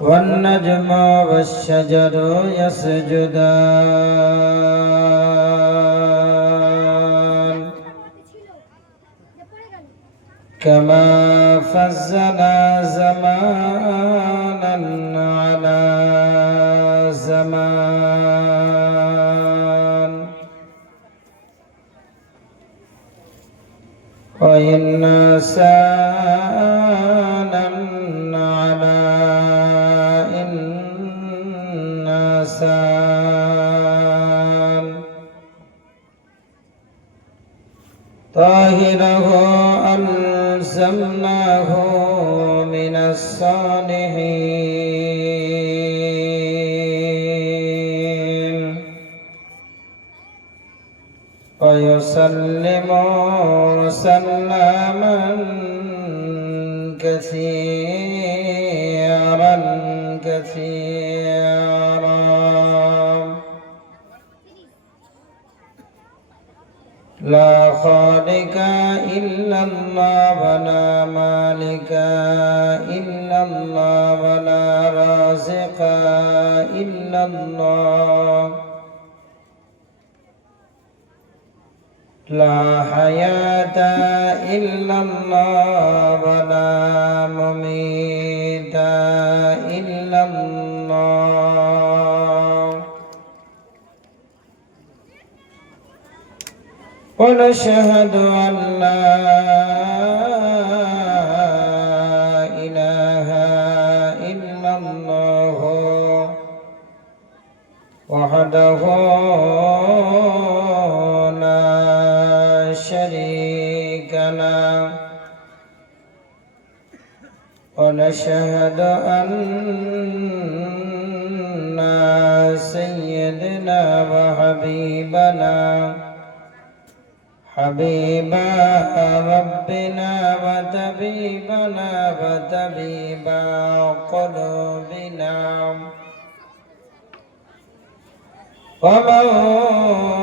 والنجم والشجر يسجدان كما فزنا زمانا على زمان وإن سانا على إنسان طاهره ألزمناه من الصالحين ويسلم سلاما كثيرا لا خالق إلا الله ولا مالك إلا الله ولا رازق إلا الله لا حياة إلا الله ولا مميت إلا الله ونشهد أن لا إله إلا الله وحده لا شريك له ونشهد أن سيدنا وحبيبنا حبيب ربنا وطبيبنا وطبيب قلوبنا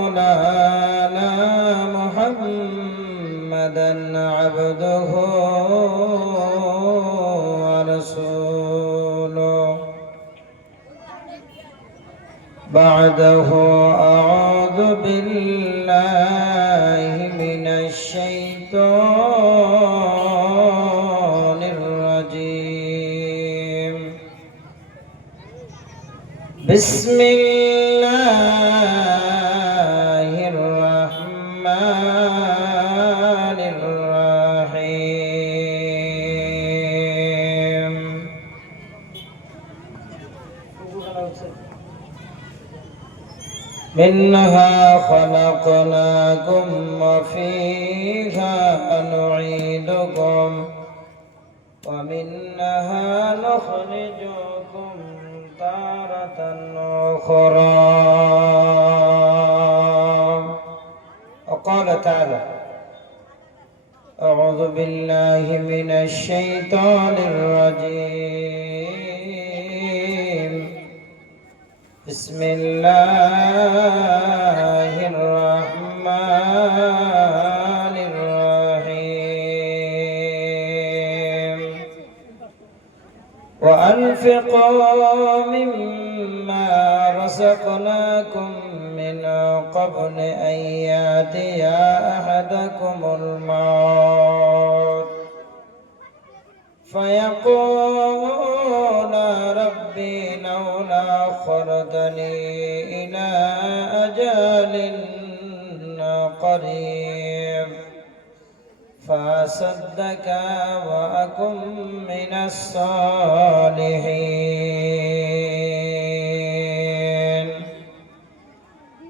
ومولانا محمدا عبده ورسوله بعده أعوذ بالله من الشيطان الرجيم بسم الله الرحمن الرحيم منها خلقناكم وفيها نعيدكم ومنها نخرجكم تارة أخرى وقال تعالى أعوذ بالله من الشيطان الرجيم بسم الله الرحمن الرحيم وأنفقوا مما رزقناكم من قبل أن يأتي أحدكم الموت فيقول ربي لولا أخرتني إلى أجل قريب فأصدق وأكن من الصالحين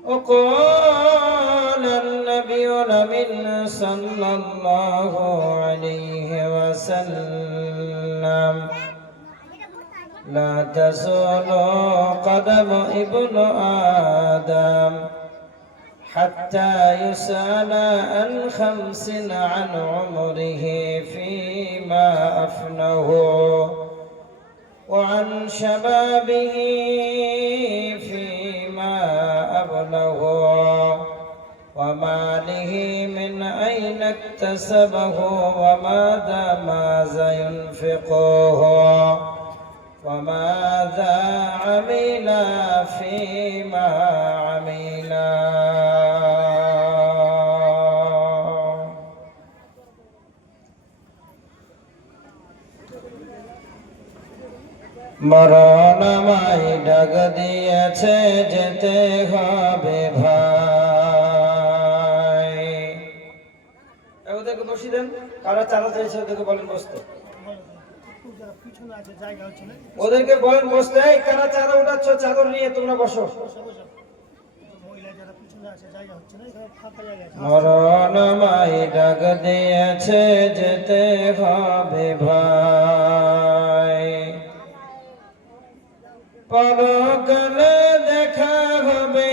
وقال النبي الأمين صلى الله عليه وسلم لا تزول قدم ابن آدم حتى يسأل عن 5 عن عمره فيما أفنه وعن شبابه فيما أبله وماله من أين اكتسبه ماذا ينفقه وماذا عمل فيما عمل মরণ আমায় ডাক দিয়েছে যেতে হবে ভাই। ওদেরকে বসিয়ে দেন, কারা চালাতে চাইছে ওদেরকে বলেন বসতে, ওদেরকে বলেন বসতে। এই কারা চাদর উঠাচ্ছ, চাদর নিয়ে তোমরা বসো। মরণ আমায় ডাক দিয়েছে যেতে হবে ভাই, পরকালে দেখা হবে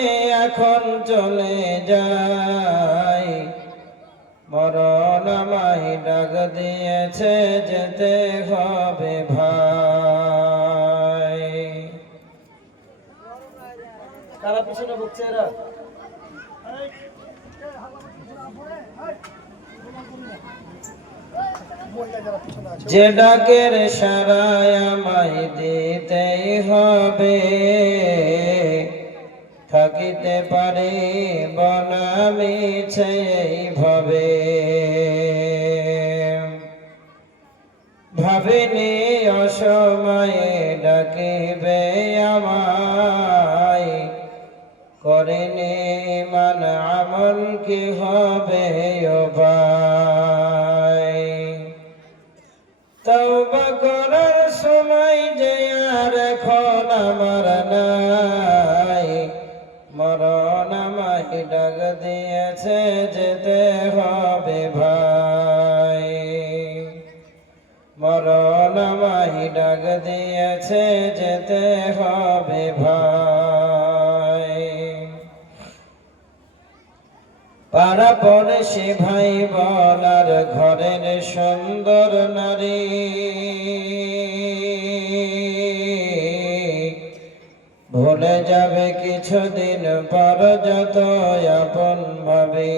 এখন চলে যাই। মরণ আমায় ডাক দিয়েছে যেতে হবে ভাই। কারা পিছনে বকছে এরা? যে ডাকের সারায় আমায় দিতেই হবে, থাকিতে পারি বনামি এইভাবে। ভাবিনি অসময়ে ডাকিবে আমায়, করিনি মান আমল কি হবে ও ভাই। তওবা করার সময় যে আর এখন আমার নাই, মরণ আমায় ডাক দিয়েছে যেতে হবে ভাই। মরণ আমায় ডাক দিয়েছে যেতে হবে ভাই। পাড়া পড়শি ভাই বলার ঘরের সুন্দর নারী, ভুলে যাবে কিছুদিন পর যত আপন ভাবে।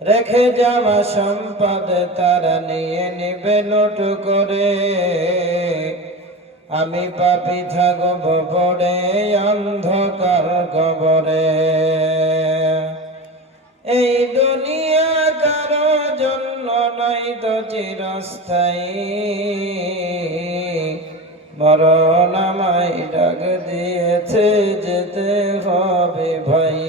রেখে যাওয়া সম্পদ তারা নিয়ে নিবে নোট করে, আমি পাপী থাকব পড়ে অন্ধকার কবরে। এই দুনিয়া কারো জন্য নাই তো চিরস্থায়ী, মরণ আমায় ডাক দিয়েছে যেতে হবে ভাই।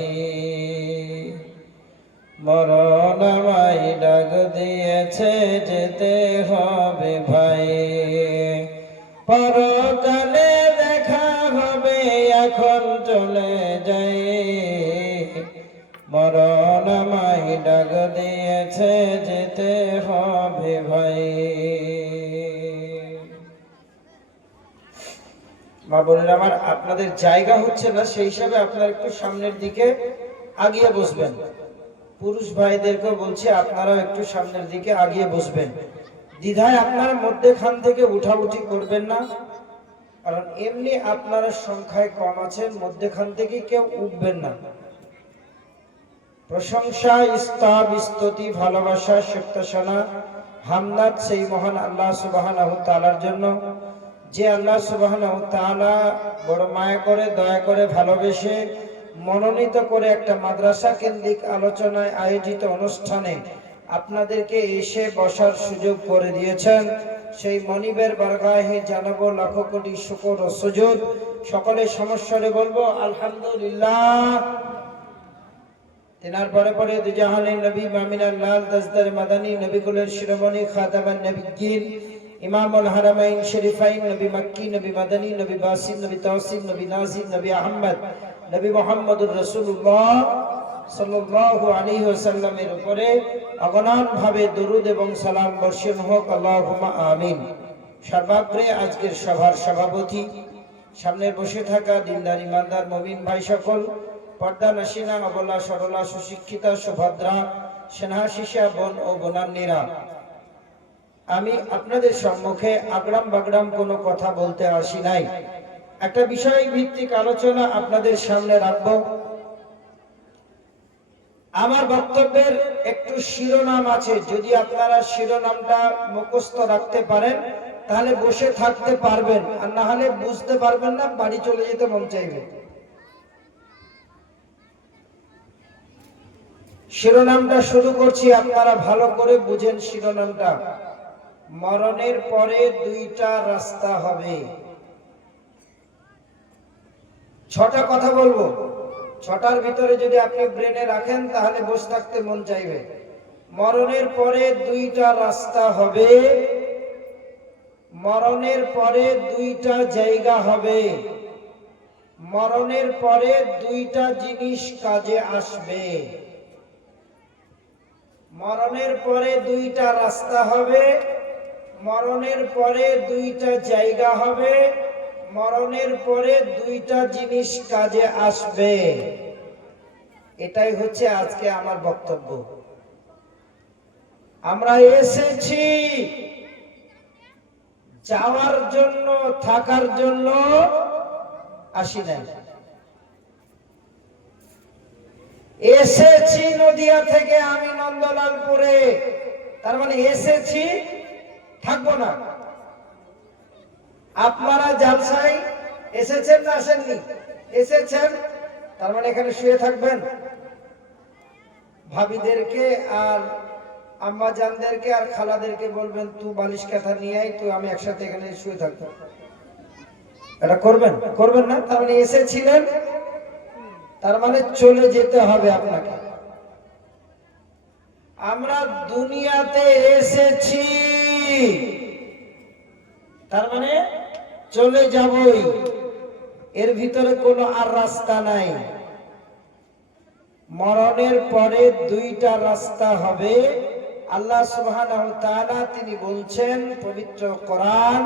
মরণ আমায় ডাক দিয়েছে যেতে হবে ভাই। পরকালে দেখা হবে এখন চলে যাই, মরণ আমায় ডাক দিয়েছে যেতে হবে ভাই। মা বোনেরা আমার, আপনাদের জায়গা হচ্ছে না, সেই হিসাবে আপনারা একটু সামনের দিকে আগিয়ে বসবেন। পুরুষ ভাইদেরকে বলছি আপনারাও একটু সামনের দিকে আগিয়ে বসবেন। দ্বিধায় আপনারা মধ্যখান থেকে উঠাউঠি করবেন না, কারণ এমনি আপনারা সংখ্যায় কম আছেন, মধ্যখান থেকে কেউ উঠবেন না। প্রশংসা, ইস্তাব, স্তুতি, ভালোবাসা, শুকরানা, হামদাত সেই মহান আল্লাহ সুবহানাহু তাআলার জন্য, যে আল্লাহ সুবহানাহু তাআলা বড় মায়া করে, দয়া করে, ভালোবেসে মনোনীত করে একটা মাদ্রাসা কেন্দ্রিক আলোচনায় আয়োজিত অনুষ্ঠানে আপনাদেরকে এসে বসার সুযোগ করে দিয়েছেন। সেই মনিবের বারগাহে জানাবো লাখো কোটি শুকর ও সুজুদ। সকলে সমস্যারে বলবো আলহামদুলিল্লাহ। তিনার পরে পরে দুজাহানের নবী মামিনার লাল দাসদার মাদানী নবীকুলের শিরোমণি খাতামান নবিয়্যিন ইমামুল হারামাইন শরীফাইন নবী মক্কি, নবী মাদানী, নবী বাসিম, নবী তাওসিম, নবী নাজিম, নবী আহমদ, নবী মুহাম্মদুর রাসূলুল্লাহ সাল্লাল্লাহু আলাইহি ওয়াসাল্লামের উপরে অগণন ভাবে দরুদ এবং সালাম বর্ষণ হোক, আল্লাহুম্মা আমিন। সর্বাগ্রে আজকের সভার সভাপতি, সামনে বসে থাকা দিনদার ইমানদার মুমিন ভাই সকল, পর্দা নশিনা, অবলা, সরলা, সুশিক্ষিতা, সুভদ্রা, সেনাশিসা বোন ও বোনান্নীরা, আমি আপনাদের সম্মুখে আগ্রাম বাগ্রাম কোনো কথা বলতে আসি নাই। একটা বিষয় ভিত্তিক আলোচনা আপনাদের সামনে রাখবো। আমার বক্তব্যের একটু শিরোনাম আছে, যদি আপনারা শিরোনামটা মুখস্থ রাখতে পারেন তাহলে বসে থাকতে পারবেন, আর না হলে বুঝতে পারবেন না, বাড়ি চলে যেতে মন চাইবে। শিরোনামটা শুরু করছি, আপনারা ভালো করে বুঝেন শিরোনামটা। মরণের পরে দুইটা রাস্তা হবে। 6টা কথা বলবো, 6টার ভিতরে যদি আপনি ব্রেনে রাখেন তাহলে বসে থাকতে মন চাইবে। মরণের পরে দুইটা রাস্তা হবে, মরণের পরে দুইটা জায়গা হবে, মরণের পরে দুইটা জিনিস কাজে আসবে। মরণের পরে দুইটা রাস্তা হবে, মরণের পরে দুইটা জায়গা হবে, মরণের পরে দুইটা জিনিস কাজে আসবে। এটাই হচ্ছে আজকে আমার বক্তব্য। আমরা এসেছি যাওয়ার জন্য, থাকার জন্য আসি নাই। এসেছি নদিয়া থেকে আমি নন্দলালপুরে, তার মানে এসেছি, থাকবো না। আপনারা জালসায় এসেছেন না আসেননি? এসেছেন, তার মানে এখানে শুয়ে থাকবেন। ভাবিদেরকে আর আম্মা জানদেরকে আর খালাদেরকে বলবেন তুই বালিশ কাঁথা নিয়ে আয়, তুই আমি একসাথে এখানে শুয়ে থাকবো। এটা করবেন? করবেন না? তার মানে এসেছিলেন, তার মানে চলে যেতে হবে আপনাকে। আমরা দুনিয়াতে এসেছি, তার মানে চলে যাবই, এর ভিতরে কোনো আর রাস্তা নাই। মরণের পরে দুইটা রাস্তা হবে। আল্লাহ সুবহানাহু ওয়া তাআলা তিনি বলছেন পবিত্র কোরআন,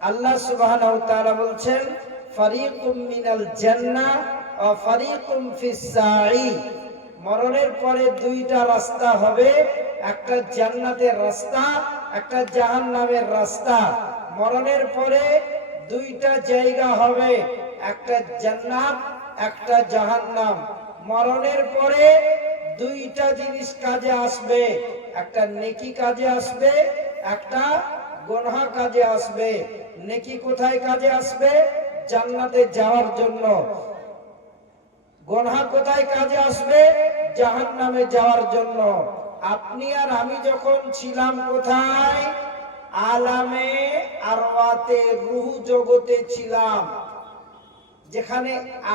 আল্লাহ সুবহানাহু ওয়া তাআলা বলছেন ফারিকুম মিনাল জান্নাহ ওয়া ফারিকুম ফিস সাঈ। মরণের পরে দুইটা রাস্তা হবে, একটা জান্নাতের রাস্তা, একটা জাহান্নামের রাস্তা। মরণের পরে দুইটা জায়গা হবে, একটা জান্নাত, একটা জাহান্নাম। মরণের পরে দুইটা জিনিস কাজে আসবে, একটা নেকি কাজে আসবে, একটা গুনাহ কাজে আসবে। নেকি কোথায় কাজে আসবে? জান্নাতে যাওয়ার জন্য। গুনাহ কোথায় কাজে আসবে? জাহান্নামে যাওয়ার জন্য। আপনি আর আমি যখন ছিলাম কোথায়? আলামে আরওয়াতে, রূহ জগতে ছিলাম, যেখানে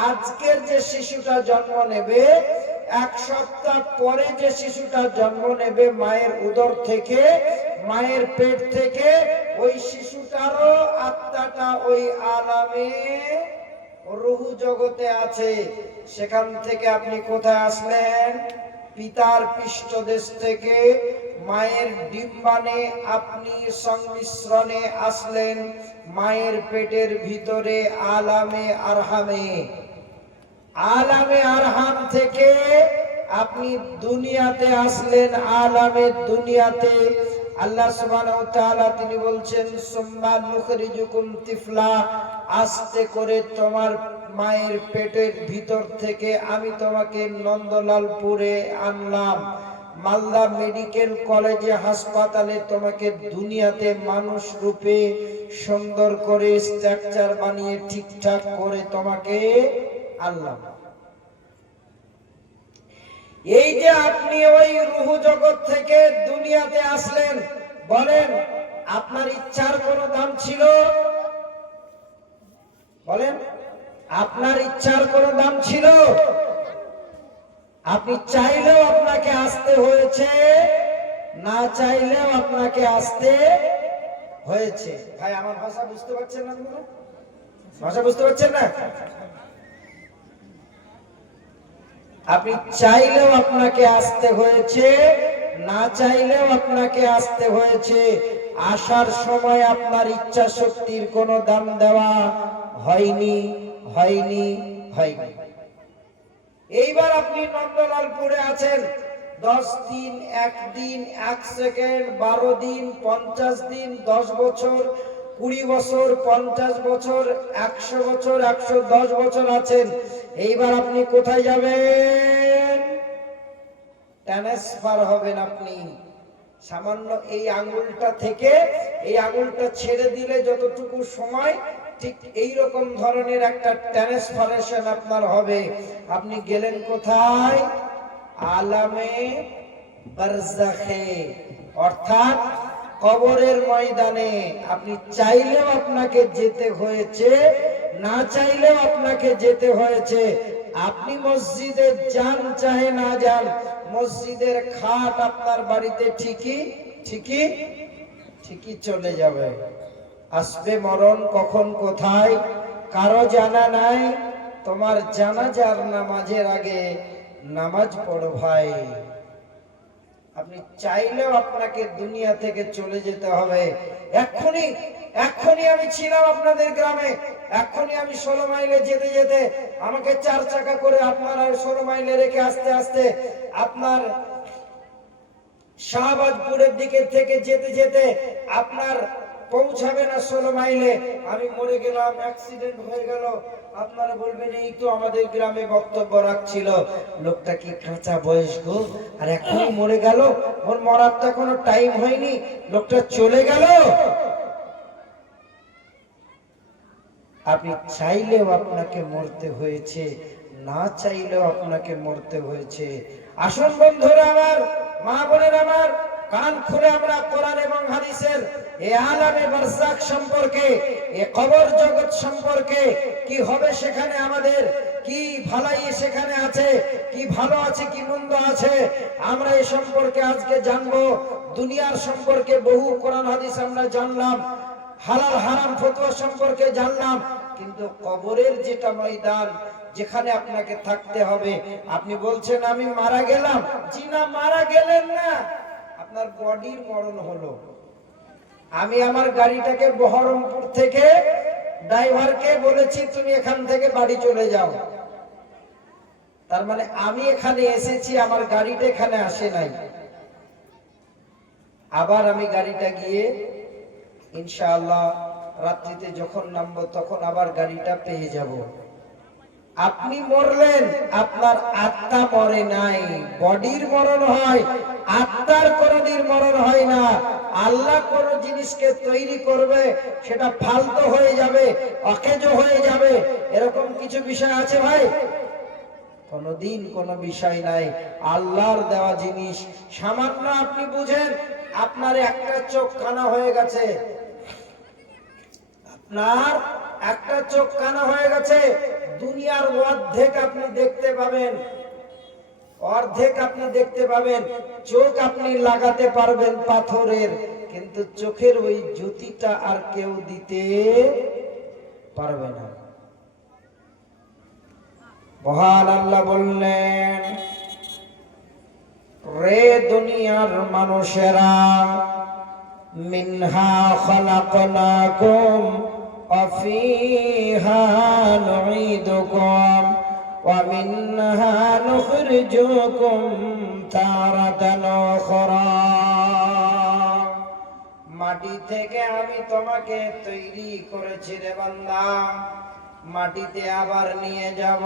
আজকের যে শিশুটা জন্ম নেবে, 1 সপ্তাহ পরে যে শিশুটা জন্ম নেবে মায়ের উদর থেকে, মায়ের পেট থেকে, ওই শিশুটারও আত্মাটা ওই আলামে রূহ জগতে আছে। সেখান থেকে আপনি কোথায় আসলেন? পিতার পৃষ্ঠদেশ থেকে মায়ের ডিম্বাণে আপনি সংমিশ্রণে আসলেন মায়ের পেটের ভিতরে আলামে আরহামে। আলামে আরহাম থেকে আপনি দুনিয়াতে আসলেন আলামে দুনিয়াতে। আল্লাহ সুবহানাহু ওয়া তাআলা তিনি বলছেন সুম্মা নুখরিজুকুম তিফলা, আস্তে করে তোমার মায়ের পেটের ভিতর থেকে আমি তোমাকে নন্দলালপুরে আনলাম, মালদা মেডিকেল কলেজে হাসপাতালে তোমাকে দুনিয়াতে মানুষ রূপে সুন্দর করে স্ট্রাকচার বানিয়ে ঠিকঠাক করে তোমাকে আনলাম। এই যে আপনি ওই রূহ জগৎ থেকে দুনিয়াতে আসলেন, বলেন আপনার ইচ্ছার কোনো দাম ছিল? বলেন আপনার ইচ্ছার কোনো দাম ছিল? আপনি চাইলেও আপনাকে আসতে হয়েছে, না চাইলেও আপনাকে আসতে হয়েছে। ভাই আমার ভাষা বুঝতে পারছেন না? আপনারা ভাষা বুঝতে পারছেন না? আপনি চাইলেও আপনাকে আসতে হয়েছে, না চাইলেও আপনাকে আসতে হয়েছে। আসার সময় আপনার ইচ্ছা শক্তির কোনো দাম দেওয়া হয়নি, হয়নি, হয়নি। এইবার আপনি নন্দলালপুরে আছেন। 10 দিন, 1 দিন, 1 সেকেন্ড, 12 দিন, 50 দিন, 10 বছর, 20 বছর, 50 বছর, 100 বছর, 110 বছর আছেন। এইবার আপনি কোথায় যাবেন? ট্রান্সফার হবেন আপনি। সামান্য এই আঙ্গুলটা থেকে এই আঙ্গুলটা ছেড়ে দিলে যতটুকু সময়, ঠিক এই রকম ধরনের একটা ট্রান্সফারেশন আপনার হবে। আপনি গেলেন কোথায়? আলামে বারজাখে, অর্থাৎ কবরের ময়দানে। আপনি চাইলেও আপনাকে যেতে হয়েছে, না চাইলেও আপনাকে যেতে হয়েছে। আপনি মসজিদে যান চাহে না যান, মসজিদের খাট আপনার বাড়িতে ঠিকই ঠিকই ঠিকই চলে যাবে। আসবে মরণ কখন কোথায় কারো জানা নাই। তোমার জানাজার নামাজের আগে নামাজ পড়ো ভাই। আপনি চাইলেও আপনাকে দুনিয়া থেকে চলে যেতে হবে। এক্ষুনি এক্ষুনি আমি ছিলাম আপনাদের গ্রামে, এক্ষুনি আমি 16 মাইলে যেতে যেতে আমাকে 4 চাকা করে আপনারা 16 মাইলে রেখে আস্তে আস্তে আপনার শাহবাজপুরের দিকে থেকে যেতে যেতে আপনার পৌঁছাবে না 16 মাইলে। আমি মরে গেলাম, অ্যাক্সিডেন্ট হয়ে গেল, আপনারা বলবেন এই তো আমাদের গ্রামে বক্তব্য রাখছিল, লোকটা কি কাঁচা বয়স গো, আর এখনই মরে গেল, ওর মরার তো এখনো টাইম হয়নি, লোকটা চলে গেল। আপনি চাইলেও আপনাকে মরতে হয়েছে, না চাইলেও আপনাকে মরতে হয়েছে। আসুন বন্ধুরা আমার, মা বোনের আমার, কান খুলে আমরা কোরআন এবং হাদিসের এই আলামে বারজাখ সম্পর্কে, এই কবর জগৎ সম্পর্কে, কি হবে সেখানে আমাদের, কি ভালাই সেখানে আছে, কি ভালো আছে কি মন্দ আছে, আমরা এই সম্পর্কে আজকে জানবো। দুনিয়ার সম্পর্কে বহু কোরআন হাদিস আমরা জানলাম, হালাল হারাম ফতোয়া সম্পর্কে জানলাম, কিন্তু কবরের যেটা ময়দান, যেখানে আপনাকে থাকতে হবে। আপনি বলছেন আমি মারা গেলাম, জি না, মারা গেলেন না, আপনার বডির মরণ হলো। আমি আমার গাড়িটাকে বহরমপুর থেকে ড্রাইভারকে বলেছি তুমি এখান থেকে বাড়ি চলে যাও, তার মানে আমি এখানে এসেছি, আমার গাড়িটা এখানে আসে নাই। আবার আমি গাড়িটা গিয়ে ইনশাআল্লাহ রাত্রিতে যখন নামবো তখন আবার গাড়িটা পেয়ে যাব। আপনি মরলেন, আপনার আত্মা মরে নাই, বডির মরণ হয়, আত্মার কোনদিন মরণ হয় না। আল্লাহ কোন জিনিসকে তৈরি করবে সেটা ফালতু হয়ে যাবে, অকেজ হয়ে যাবে, এরকম কিছু বিষয় আছে ভাই? কোনদিন কোনো বিষয় নাই। আল্লাহর দেওয়া জিনিস সামান্য আপনি বুঝেন, আপনার একটা চোখ কানা হয়ে গেছে, আপনার একটা চোখ কানা হয়ে গেছে, দুনিয়ার অর্ধেক আপনি দেখতে পাবেন, অর্ধেক আপনি দেখতে পাবেন। চোখ আপনি লাগাতে পারবেন পাথরের, কিন্তু চোখের ওই জ্যোতিটা আর কেউ দিতে পারবে না। মহান আল্লাহ বললেন, রে দুনিয়ার মানুষেরা, মিনহা খালাকনাকুম ওয়া ফিহা নুঈদুকুম ওয়া মিনহা নুখরিজুকুম তারাতান উখরা। মাটি থেকে আমি তোমাকে তৈরি করেছি রে বান্দা, মাটিতে আবার নিয়ে যাব,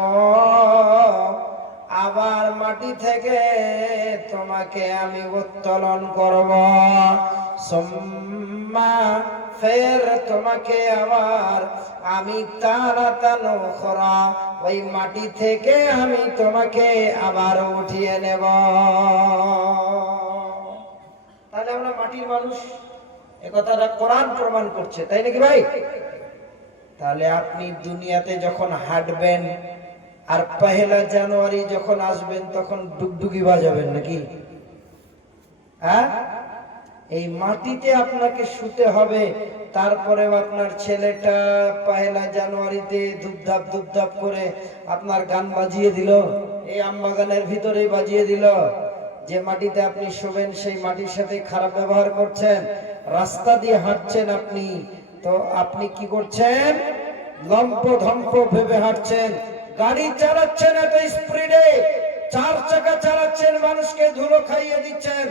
আবার মাটি থেকে তোমাকে আমি উত্তোলন করব, সুম্মা ফের তোমাকে আবার আমি তারাতান উখরা, ওই মাটি থেকে আমি তোমাকে আবার উঠিয়ে নেব। তাহলে আমরা মাটির মানুষ, এ কথাটা কোরআন প্রমাণ করছে, তাই নাকি ভাই? তাহলে আপনি দুনিয়াতে যখন হাঁটবেন আর 1 জানুয়ারি যখন আসবেন তখন ডুগডুগি বাজাবেন নাকি? হ্যাঁ, এই মাটিতে আপনাকে শুতে হবে। তারপরে আপনার ছেলেটা 1 জানুয়ারিতে ধুপধাপ ধুপধাপ করে আপনার গান বাজিয়ে দিল, এই আমবাগানের ভিতরেই বাজিয়ে দিল। যে মাটিতে আপনি শোবেন সেই মাটির সাথে খারাপ ব্যবহার করছেন। রাস্তা দিয়ে হাঁটছেন আপনি, তো আপনি কি করছেন? লম্প ধম্প ভেবে হাঁটছেন, গাড়ি চালাচ্ছেন এত স্পিডে, 4 চাকা চালাচ্ছেন, মানুষকে ধুলো খাইয়ে দিচ্ছেন,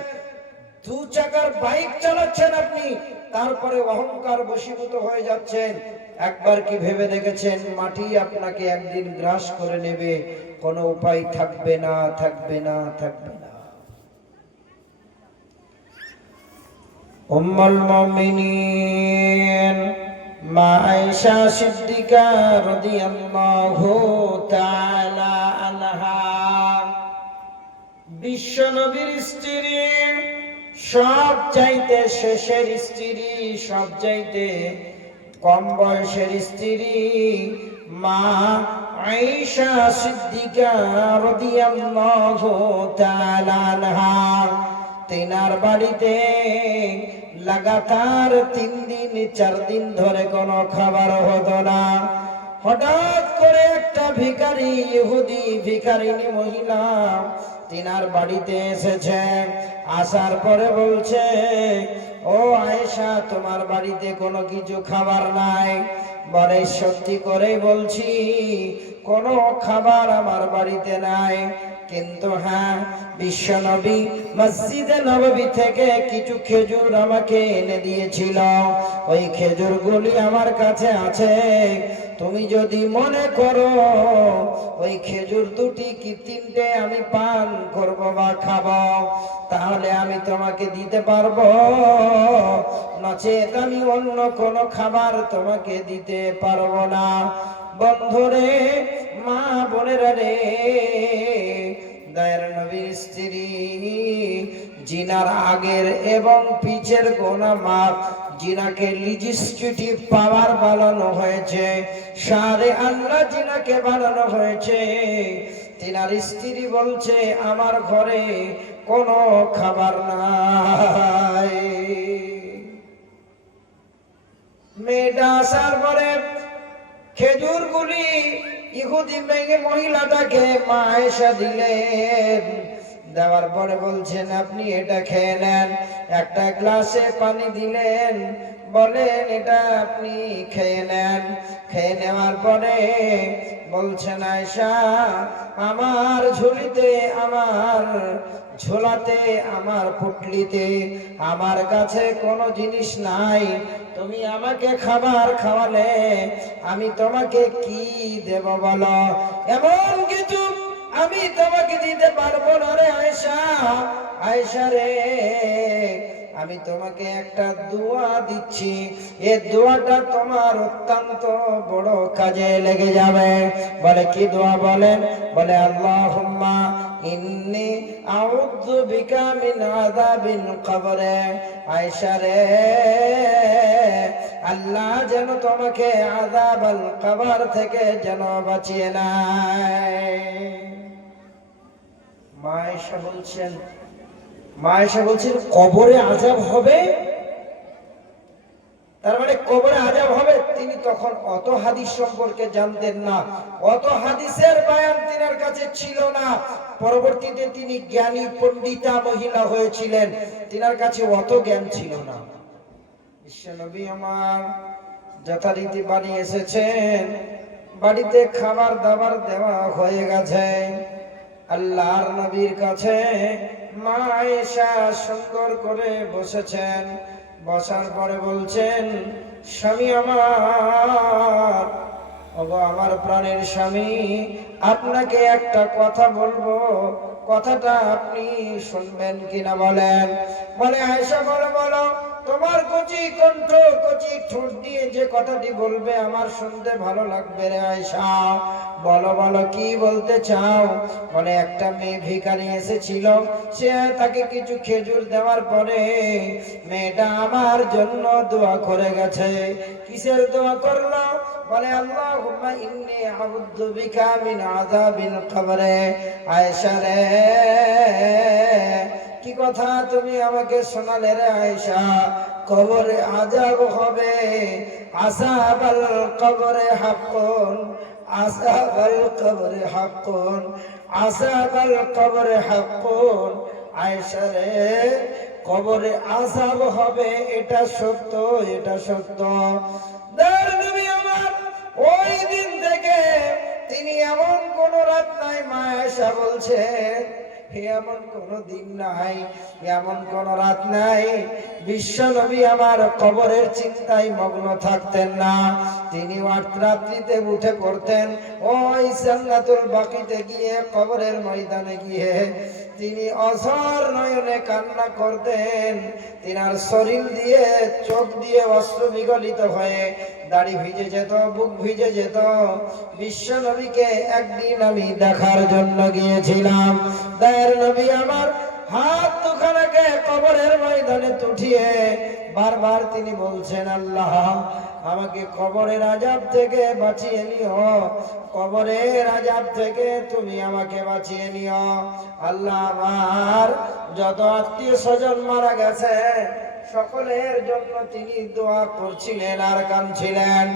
2 চাকার বাইক চালাচ্ছেন আপনি, তারপরে অহংকার বশীভূত হয়ে যাচ্ছেন। একবার কি ভেবে দেখেছেন মাটি আপনাকে একদিন গ্রাস করে নেবে, কোনো উপায় থাকবে না, থাকবে না, থাকবে না। উম্মুল মুমিনিন মা আয়েশা সিদ্দিকা রাদিয়াল্লাহু তাআলা আনহা বিশ্ব নবীর স্ত্রী, সব চাইতে শেষের স্ত্রী, সব চাইতে কম বয়সের স্ত্রী মা আয়েশা সিদ্দিকা রাদিয়াল্লাহু তাআলা আনহা। তেনার বাড়িতে লাগাতার 3 দিন 4 দিন ধরে কোনো খাবার হতো না। হঠাৎ করে একটা ভিখারি, ইহুদি ভিখারিনী মহিলা তিনার বাড়িতে এসেছে। আসার পরে বলছে, ও আয়েশা, তোমার বাড়িতে কোনো কিছু খাবার নাই? বলে, সত্যি করেই বলছি, কোনো খাবার আমার বাড়িতে নাই, কিন্তু হ্যাঁ, বিশ্বনবী মসজিদে নববী থেকে কিছু খেজুর আমাকে এনে দিয়েছিল, ওই খেজুরগুলি আমার কাছে আছে। তুমি যদি মনে করো ওই খেজুর 2টি কি 3টে আমি পান করব বা খাবো, তাহলে আমি তোমাকে দিতে পারবো, নচেত আমি অন্য কোনো খাবার তোমাকে দিতে পারবো না। বন্ধুরে, মা বোনেরা রে, দয়ার নবীর স্ত্রী, জিনার আগের এবং পিছের গোনা মাপ, জিনাকে লিজিস্লেটিভ পাওয়ার বানানো হয়েছে, সারে আল্লাহ জিনাকে বানানো হয়েছে। তিনার স্ত্রী বলছে, আমার ঘরে কোনো খাবার নাই। মেয়েটা আসার পরে খেজুরগুলি ইহুদি মেয়ে মহিলাটাকে মা আয়েশা দিলেন। দেওয়ার পরে বলছেন, আপনি এটা খেয়ে নেন। একটা গ্লাসে পানি দিলেন, বলেন এটা আপনি খেয়ে নেন। খেয়ে নেওয়ার পরে বলছেন, আয়েশা, আমার ঝুলিতে, আমার ঝোলাতে, আমার পুটলিতে আমার কাছে কোনো জিনিস নাই, তুমি আমাকে খাবার খাওয়ালে আমি তোমাকে কি দেব বলো? এমন কিছু আমি তোমাকে দিতে পারবো না রে আয়েশা। আয়েশা রে, আমি তোমাকে একটা দোয়া দিচ্ছি, এই দোয়াটা তোমার অত্যন্ত বড় কাজে লেগে যাবে। বলে, কি দোয়া বলেন? বলে, আল্লাহুম্মা ইন্নী আউযু বিকা মিন আযাবিল কবরে। আয়েশা রে, আল্লাহ যেন তোমাকে আযাবাল কবর থেকে যেন বাঁচিয়ে নেয়। মা আয়েশা বলছেন, কবরে আযাব হবে? তার মানে কবরে আযাব হবে? তিনি তখন অত হাদিস সম্পর্কে জানতেন না, অত হাদিসের বয়ান তিনার কাছে ছিল না। পরবর্তীতে তিনি জ্ঞানী পণ্ডিতা মহিলা হয়েছিলেন, তিনার কাছে অত জ্ঞান ছিল না। বিশ্বনবী আমার যথারীতি বাড়ি এসেছেন, বাড়িতে খাবার দাবার দেওয়া হয়ে গেছে। আল্লাহর নবীর কাছে মা আয়েশা সুন্দর করে বসেছেন। বসার পরে বলছেন, স্বামী আমার, ওগো আমার প্রাণের স্বামী, আপনাকে একটা কথা বলবো, কথাটা আপনি শুনবেন কিনা বলেন? বলে, আয়েশা, বলো বলো, তোমার কচি কণ্ঠ, কচি ঠোঁট দিয়ে যে কথাটি বলবে আমার শুনতে ভালো লাগবে রে আয়েশা। বলো বলো, কি বলতে চাও? বলে, একটা মেয়ে ভিখারি এসেছিল, সে তাকে কিছু খেজুর দেওয়ার পরে মেয়েটা আমার জন্য দোয়া করে গেছে। কিসের দোয়া করলো? বলে, আল্লাহুম্মা ইন্নী আউযু বিকা মিন আযাবিল কবরে। আয়েশা রে, কি কথা তুমি আমাকে শোনালে রে আয়েশা? কবরে আযাব হবে, আযাবাল কবরে হাক্কুন, আযাবাল কবরে হাক্কুন, আযাবাল কবরে হাক্কুন। আয়েশা রে, কবরে আযাব হবে, এটা সত্য, এটা সত্য। নবী আমার ওই দিন থেকে তিনি এমন কোন রাত নাই, মা আয়েশা বলছেন, এমন কোন দিন নাই, এমন কোন রাত নাই বিশ্ব নবী আমার কবরের চিন্তায় মগ্ন থাকতেন না। তিনি রাত্রিতে উঠে পড়তেন, ওই জান্নাতুল বাকিতে গিয়ে, কবরের ময়দানে গিয়ে তিনি অঝর নয়নে কান্না করতেন, তিনার শরীর দিয়ে চোখ দিয়ে অশ্র বিগলিত হয়ে দাড়ি ভিজে যেত, বুক ভিজে যেত। বিশ্ব নবীকে একদিন আমি দেখার জন্য গিয়েছিলাম। দয়ার নবী আমার হাত দুখানাকে কবরের ময়দানে উঠিয়ে বারবার তিনি বলছেন, আল্লাহ আমাকে কবরের আযাব থেকে বাঁচিয়ে নিও, কবরের আযাব থেকে তুমি আমাকে বাঁচিয়ে নিও। আল্লাহ আমার যত আত্মীয় স্বজন মারা গেছে সকলের জন্য তিনি দোয়া করছিলেন আর কাঁদছিলেন।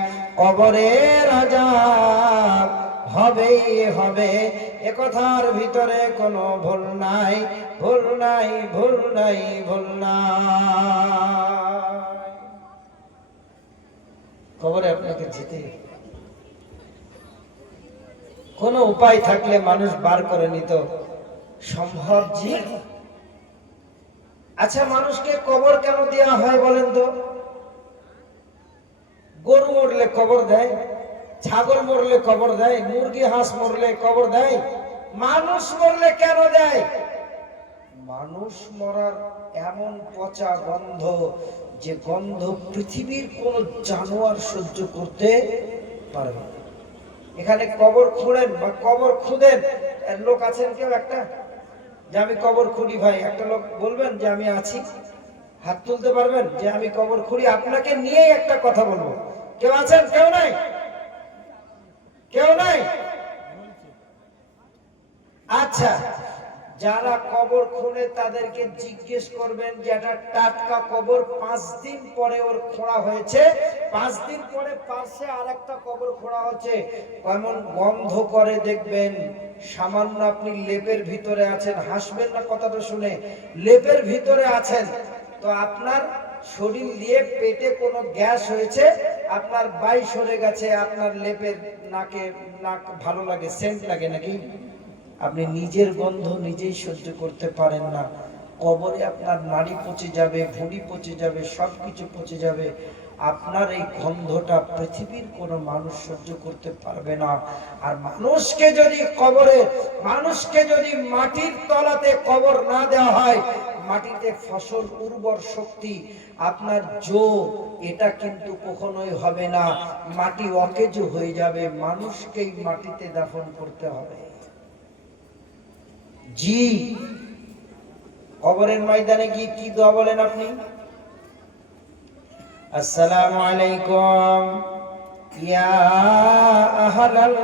কবরের আযাব হবেই হবে, একথার ভিতরে কোনো ভুল নাই, ভুল নাই, ভুল নাই, ভুল নাই। কবরে আপনাকে যেতে কোনো উপায় থাকলে মানুষ বার করে নিত, সম্ভব জি? আচ্ছা, মানুষকে কবর কেন দেওয়া হয় বলেন তো? গরু মরলে কবর দেয়, ছাগল মরলে কবর দেয়, মুরগি হাঁস মরলে কবর দেয়, মানুষ মরলে কেন দেয়? মানুষ মরার এমন পচা গন্ধ, যে গন্ধ পৃথিবীর কোন জানোয়ার সহ্য করতে পারবে না। এখানে কবর খুঁড়েন বা কবর খুঁদেন লোক আছেন কেউ একটা, যে আমি কবর খুঁড়ি ভাই? একটা লোক বলবেন যে আমি আছি? হাত তুলতে পারবেন যে আমি কবর খুঁড়ি? আপনাকে নিয়েই একটা কথা বলবো, কেউ আছেন? কেউ নাই? কেউ নাই? আচ্ছা, যারা কবর খুঁড়ে তাদেরকে জিজ্ঞেস করবেন যে এটা টাটকা কবর, 5 দিন পরে ওর খোঁড়া হয়েছে, 5 দিন পরে পাশে আরেকটা কবর খোঁড়া হচ্ছে, কেমন গন্ধ করে দেখবেন। সামান্য আপনি লেপের ভিতরে আছেন, হাসবেন না কথাটা শুনে, লেপের ভিতরে আছেন তো আপনার শরীর দিয়ে পেটে কোনো গ্যাস হয়েছে, আপনার বাই সরে গেছে, আপনার লেপের নাকে নাক ভালো লাগে, সেন্ট লাগে নাকি? আপনি নিজের গন্ধ নিজেই সহ্য করতে পারেন না। কবরে আপনার নাড়ি পচে যাবে, ভুঁড়ি পচে যাবে, সবকিছু পচে যাবে। আপনার এই গন্ধটা পৃথিবীর কোনো মানুষ সহ্য করতে পারবে না। আর মানুষকে যদি মাটির তলাতে কবর না দেওয়া হয়, মাটিতে ফসল উর্বর শক্তি, আপনার এটা কিন্তু কখনোই হবে না। মাটি অকেজো হয়ে যাবে, মানুষকেই মাটিতে দাফন করতে হবে। জি, কবরের ময়দানে গিয়ে কি দোয়া বলেন আপনি? আসসালামু আলাইকুম ইয়া আহলাল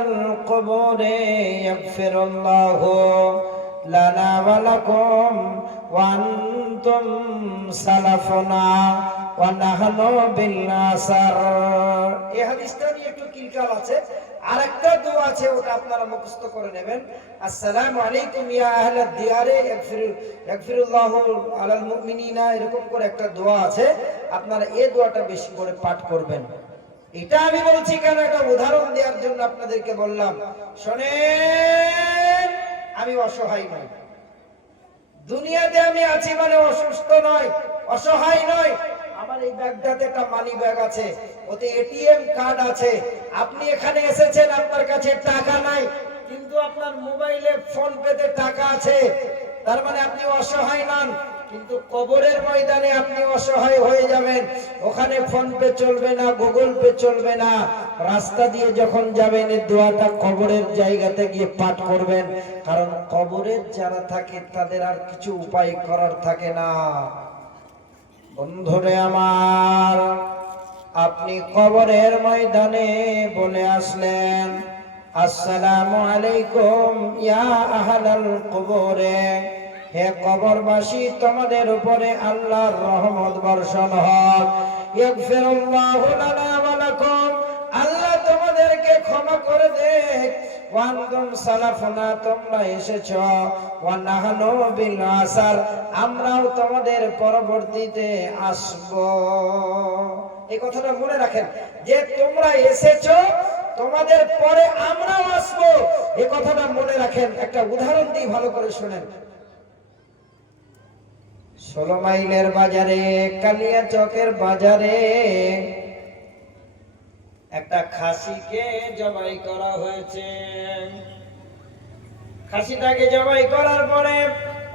কবরে ইয়াগফিরুল্লাহু লানা ওয়া লাকুম ওয়া আনতুম সালাফুনা ওয়া নাহনু বিল নাসার। এই হাদিসটা নিয়ে একটু কিলকাল আছে, আরেকটা দোয়া আছে, ওটা আপনারা মুখস্থ করে নেবেন। আসসালামু আলাইকুম ইয়া আহলাদ দিয়ারে ইয়াগফিরুল্লাহু আলাল মুমিনিনা, এরকম করে একটা দোয়া আছে, আপনারা এই দোয়াটা বেশি করে পাঠ করবেন। এটা আমি বলছি কেন, একটা উদাহরণ দেওয়ার জন্য আপনাদেরকে বললাম। শুনেন, আমি অসহায় নই, দুনিয়াতে আমি আছি মানে অসুস্থ নয়, অসহায় নয়। আমার এই ব্যাগটাতে একটা মানি ব্যাগ আছে, ওতে এটিএম কার্ড আছে। আপনি এখানে এসেছেন, আপনার কাছে টাকা নাই, কিন্তু আপনার মোবাইলে ফোন পেতে টাকা আছে, তার মানে আপনি অসহায় নন। কিন্তু কবরের ময়দানে আপনি অসহায় হয়ে যাবেন। ওখানে ফোন পে চলবে না, গুগল পে চলবে না। রাস্তা দিয়ে যখন যাবেন এই দোয়াটা কবরের জায়গাতে গিয়ে পাঠ করবেন, কারণ কবরের যারা থাকে তাদের আর কিছু উপায় করার থাকে না। বন্ধুরে আমার, আপনি কবরের ময়দানে বলে আসলেন, আসসালামু আলাইকুম ইয়া আহলাল কবরে, হে কবরবাসী, তোমাদের উপরে আল্লাহর রহমত বর্ষণ হোক। ইয়াগফিরুল্লাহু লানা ওয়া লাকুম, আল্লাহ তোমাদেরকে ক্ষমা করে দেখ। ওয়া আনতুম সালাফুনা, তোমরা এসেছো। ওয়া নাহনু বিল আসার, আমরাও তোমাদের পরবর্তীতে আসব। এই কথাটা মনে রাখেন, যে তোমরা এসেছো, তোমাদের পরে আমরাও আসব, এই কথাটা মনে রাখেন। একটা উদাহরণ দিই, ভালো করে শুনেন। 16 মাইলের বাজারে, কালিয়া চকের বাজারে একটা খাসিকে জবাই করা হয়েছে। খাসিটাকে জবাই করার পরে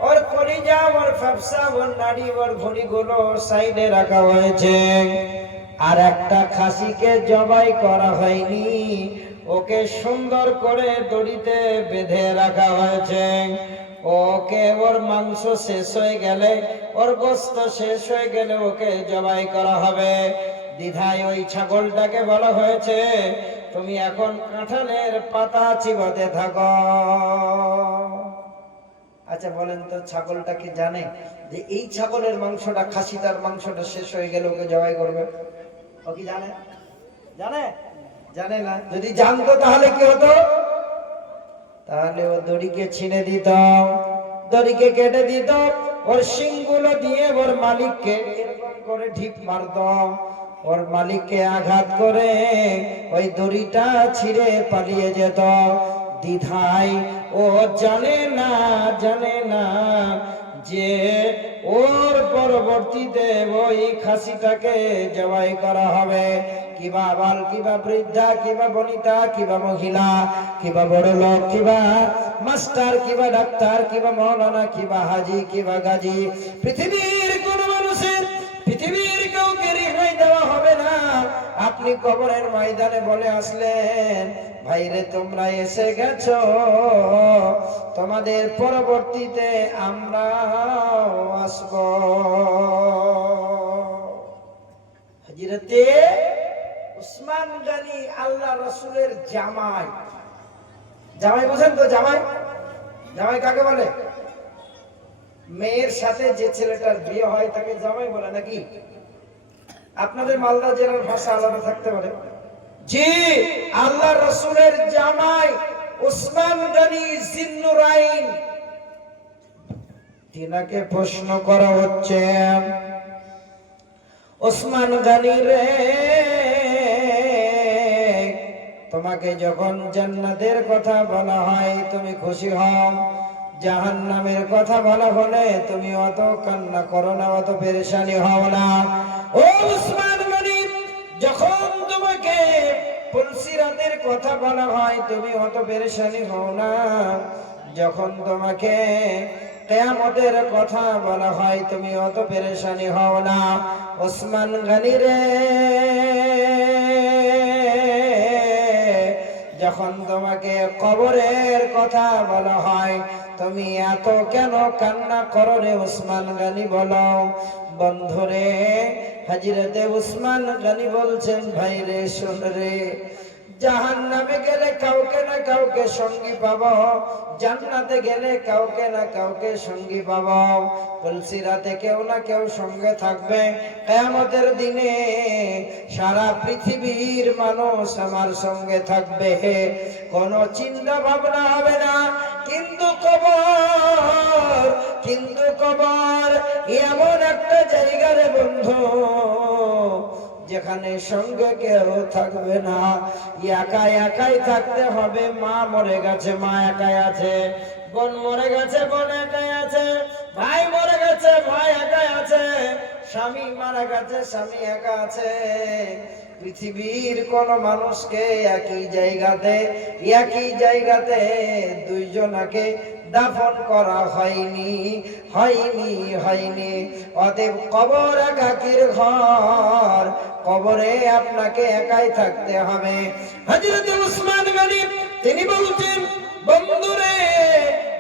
ওর কলিজা, ওর ফ্যাপসা, ওর নাড়ি, ওর ভুঁড়িগুলো সাইডে রাখা হয়েছে। আর একটা খাসিকে জবাই করা হয়নি, ওকে সুন্দর করে দড়িতে বেঁধে রাখা হয়েছে। ওকে ওর মাংস শেষ হয়ে গেলে, ওর গোশত শেষ হয়ে গেলে ওকে জবাই করা হবে। দ্বিধায় ওই ছাগলটাকে বলা হয়েছে, তুমি এখন কাঁঠালের পাতা চিবাতে থাকো। আচ্ছা বলেন তো, ছাগলটা কি জানে যে এই ছাগলের মাংসটা, খাসিটার মাংসটা শেষ হয়ে গেলে ওকে জবাই করবে? ও কি জানে? জানে? জানে না। যদি জানতো তাহলে কি হতো? তাহলে ও দড়িকে ছিঁড়ে দিত, দড়িকে কেটে দিত, ওর শিংগুলো দিয়ে ওর মালিককে এরকম করে ঢিপ মারত, ওর মালিককে আঘাত করে ওই দড়িটা ছিঁড়ে পালিয়ে যেত। দ্বিধায় ও জানে না যে ওর পরবর্তীতে ওই খাসিটাকে জবাই করা হবে। কিবা বাল, কিবা বৃদ্ধা, কিবা বনিতা, কিবা মহিলা, কিবা বড় লোক, কিবা মাস্টার, কিবা ডাক্তার, কিবা মৌলানা, কিবা হাজি, কিবা গাজী, পৃথিবীর কোন মানুষের, পৃথিবীর কাউকে রেহাই দেওয়া হবে না। আপনি কবরের ময়দানে বলে আসলেন, ভাইরে তোমরা এসে গেছো, তোমাদের পরবর্তীতে আমরাও আসব। হযরতে উসমান গনি আল্লাহ রাসূলের জামাই। জামাই বুঝেন তো? জামাই, জামাই কাকে বলে? মেয়ের সাথে যে ছেলেটার বিয়ে হয় তাকে জামাই বলে নাকি? আপনাদের মালদা জেলার ভাষা আলাদা থাকতে পারে। জি, আল্লাহ রাসূলের জামাই উসমান গনি জিন্নুরাইন। তিনাকে প্রশ্ন করা হচ্ছে, উসমান গনি রে, তোমাকে যখন জান্নাতের কথা বলা হয় তুমি খুশি হও, জাহান্নামের কথা বলা হলে তুমি অত কান্না করো না, অত পেরেশানি হও না। ও উসমান গনি, যখন তোমাকে পুলসিরাতের কথা বলা হয় তুমি অত পেরেশানি হও না, যখন তোমাকে কিয়ামতের কথা বলা হয় তুমি অত পেরেশানি হও না। উসমান গনি রে, যখন তোমাকে কবরের কথা বলা হয় তুমি এত কেন কান্না করো রে উসমান গনি বলো? বন্ধুরে, হযরতে উসমান গনি বলছেন, ভাই রে শোন রে, জাহান্নামে গেলে কাউকে না কাউকে সঙ্গী পাবো, জান্নাতে গেলে কাউকে না কাউকে সঙ্গী পাবো, পুলসিরাতে কেউ না কেউ সঙ্গে থাকবে। কিয়ামতের দিনে সারা পৃথিবীর মানুষ আমার সঙ্গে থাকবে, কোনো চিন্তা ভাবনা হবে না। কিন্তু কবর এমন একটা জায়গা রে বন্ধু, যেখানে সঙ্গে কেউ থাকবে না, একাই থাকতে হবে। মা মরে গেছে, মা একাই আছে, বোন মরে গেছে, বোন একাই আছে, ভাই মরে গেছে, ভাই একাই আছে, স্বামী মারা গেছে, স্বামী একা আছে। পৃথিবীর কোন মানুষকে একই জায়গাতে দুইজনকে দাফন করা হয়নি। অতএব কবর একাকির ঘর, কবরে আপনাকে একাই থাকতে হবে। হযরত উসমান গনি তিনি বলছেন, বন্ধুরে,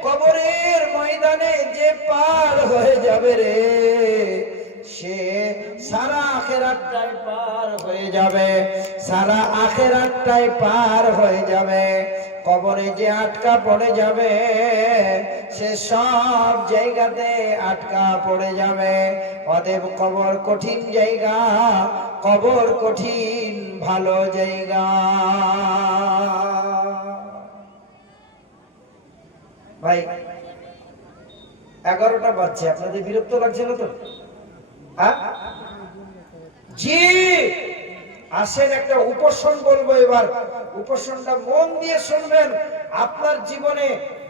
কবরের ময়দানে যে পার হয়ে যাবে রে, সে সারা আখিরাতটাই পার হয়ে যাবে, সারা আখিরাতটাই পার হয়ে যাবে। কবরে যে আটকা পড়ে যাবে সে সব জায়গাতে আটকা পড়ে যাবে। অতএব কবর কঠিন জায়গা, কবর কঠিন ভালো জায়গা। ভাই 11টা বাজছে, আপনাদের বিরক্ত লাগছে না তো? জি, আসেন একটা উপসন বলবো এবার। উপসনটা মন দিয়ে শুনবেন, আপনার জীবনে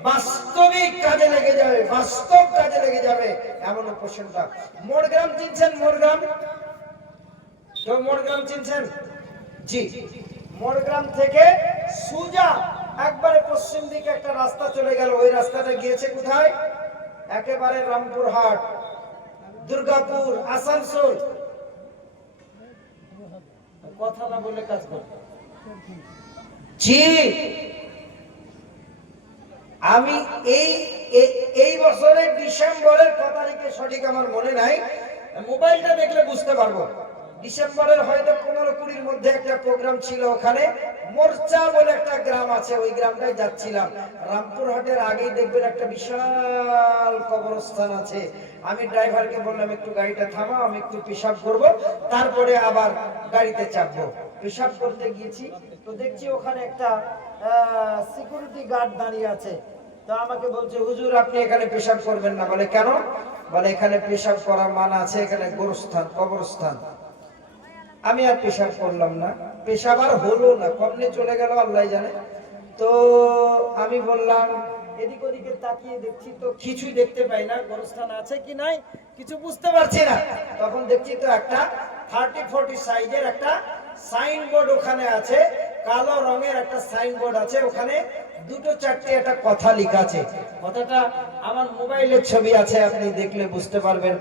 বাস্তবিক কাজে লেগে যাবে, বাস্তব কাজে লেগে যাবে এমন উপসনটা। মোড়গ্রাম চিনছেন? মোড়গ্রাম, কেউ মোড়গ্রাম চিনছেন? জি, মোড়গ্রাম থেকে সুজা একবারে পশ্চিম দিকে একটা রাস্তা চলে গেল, ওই রাস্তাটা গিয়েছে কোথায়? একেবারে রামপুরহাট, দুর্গাপুর, আসানসোল। কথা না বলে কাজ করে। জি, আমি এই বছরের ডিসেম্বরের কত তারিখে সঠিক আমার মনে নাই, মোবাইলটা দেখলে বুঝতে পারবো। ডিসেম্বরের হয়তো 15-20 মধ্যে একটা প্রোগ্রাম ছিল। ওখানে মোর্চা বলে একটা গ্রাম আছে, ওই গ্রামটায় যাচ্ছিলাম। রামপুরহাটের আগেই দেখবেন একটা বিশাল কবরস্থান আছে। আমি ড্রাইভারকে বললাম একটু গাড়িটা থামাও, আমি একটু পেশাব করব, তারপরে আবার গাড়িতে চাপবো। পেশাব করতে গিয়েছি তো দেখছি ওখানে একটা সিকিউরিটি গার্ড দাঁড়িয়ে আছে। তো আমাকে বলছে, হুজুর আপনি এখানে পেশাব করবেন না। বলে কেন? বলে এখানে পেশাব করা মানা আছে, এখানে গোরস্থান, কবরস্থান। আমি আর পেশাব করলাম না, পেশাব আর হলো না, কমনে চলে গেল আল্লাহ জানে। তো আমি বললাম, এদিক ওদিকে তাকিয়ে দেখছি তো কিছুই দেখতে পাই না, গোরস্থান আছে কি নাই কিছু বুঝতে পারছি না। তখন দেখছি তো একটা 30-40 সাইজের একটা সাইনবোর্ড ওখানে আছে, কালো রঙের একটা সাইনবোর্ড আছে, ওখানে 2-4টে একটা কথা লেখা আছে। কথাটা আমার মোবাইলের ছবি আছে, আপনি দেখলে বুঝতে পারবেন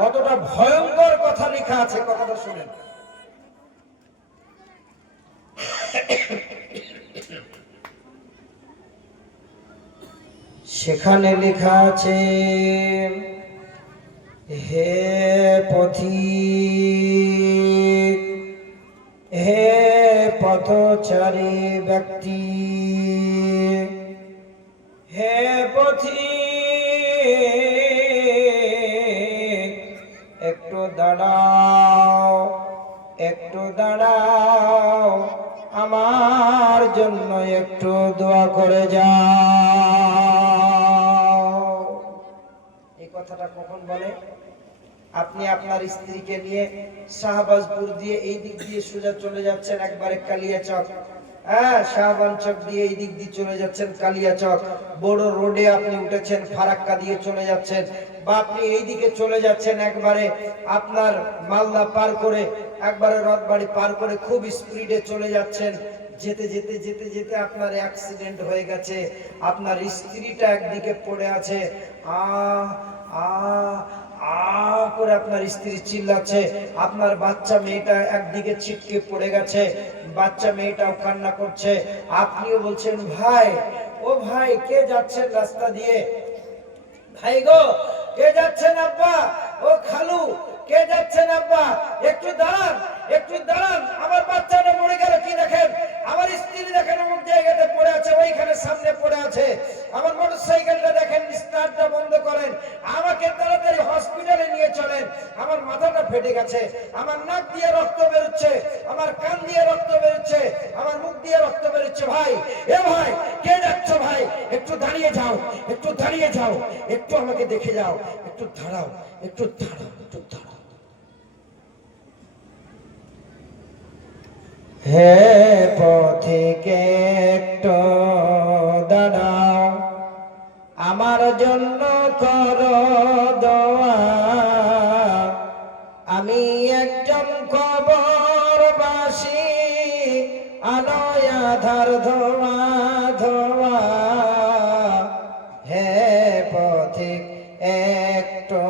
কতটা ভয়ঙ্কর কথা লেখা আছে। কথাটা শুনেন। সেখানে লেখা আছে, হে পথিক, হে পথচারী ব্যক্তি, হে পথিক একটু দাঁড়াও, একটু দাঁড়াও, আমার জন্য একটু দোয়া করে যাও। এই কথাটা কখন বলে? আপনি আপনার স্ত্রীকে নিয়ে শাহবাজপুর দিয়ে এই দিক দিয়ে সোজা চলে যাচ্ছেন একবারে কালিয়াচক, হ্যাঁ শাহবান চক দিয়ে এই দিক দিয়ে চলে যাচ্ছেন কালিয়াচক, বড় রোডে আপনি উঠেছেন, ফারাক্কা দিয়ে চলে যাচ্ছেন, বা আপনি এই দিকে চলে যাচ্ছেন একবারে আপনার মালদা পার করে, একবারে রথবাড়ি পার করে খুব স্পিডে চলে যাচ্ছেন। যেতে যেতে যেতে যেতে আপনার অ্যাক্সিডেন্ট হয়ে গেছে, আপনার স্ত্রীটা একদিকে পড়ে আছে, আ আ আ করে আপনার স্ত্রী চিল্লাচ্ছে, আপনার বাচ্চা মেয়েটা একদিকে ছিটকে পড়ে গেছে, বাচ্চা মেয়েটাও কান্না করছে। আপনিও বলছেন, ভাই ও ভাই কে যাচ্ছেন রাস্তা দিয়ে? ভাই গো কে যাচ্ছেন? আব্বা ও খালু কে যাচ্ছেন? আব্বা একটু দাঁড়ান, একটু দাঁড়ান, আমার বাচ্চাটা মরে গেল। কি দেখেন? আমার স্ত্রী দেখেন অমুক জায়গাতে পড়ে আছে, ওইখানে সামনে পড়ে আছে। আমার মোটরসাইকেলটা দেখেন, স্টার্টটা বন্ধ করেন, আমাকে তাড়াতাড়ি হসপিটালে নিয়ে চলেন। আমার মাথাটা ফেটে গেছে, আমার নাক দিয়ে রক্ত বেরোচ্ছে, আমার কান দিয়ে রক্ত বেরোচ্ছে, আমার মুখ দিয়ে রক্ত বেরোচ্ছে। ভাই এ ভাই কে যাচ্ছ? ভাই একটু দাঁড়িয়ে যাও, একটু দাঁড়িয়ে যাও, একটু আমাকে দেখে যাও, একটু দাঁড়াও, একটু দাঁড়াও, একটু দাঁড়াও। হে পথিক একটু দাঁড়াও, আমার জন্য করো দোয়া, আমি একজন কবরবাসী, আলোয় আধার ধোয়া ধোয়া। হে পথিক একটু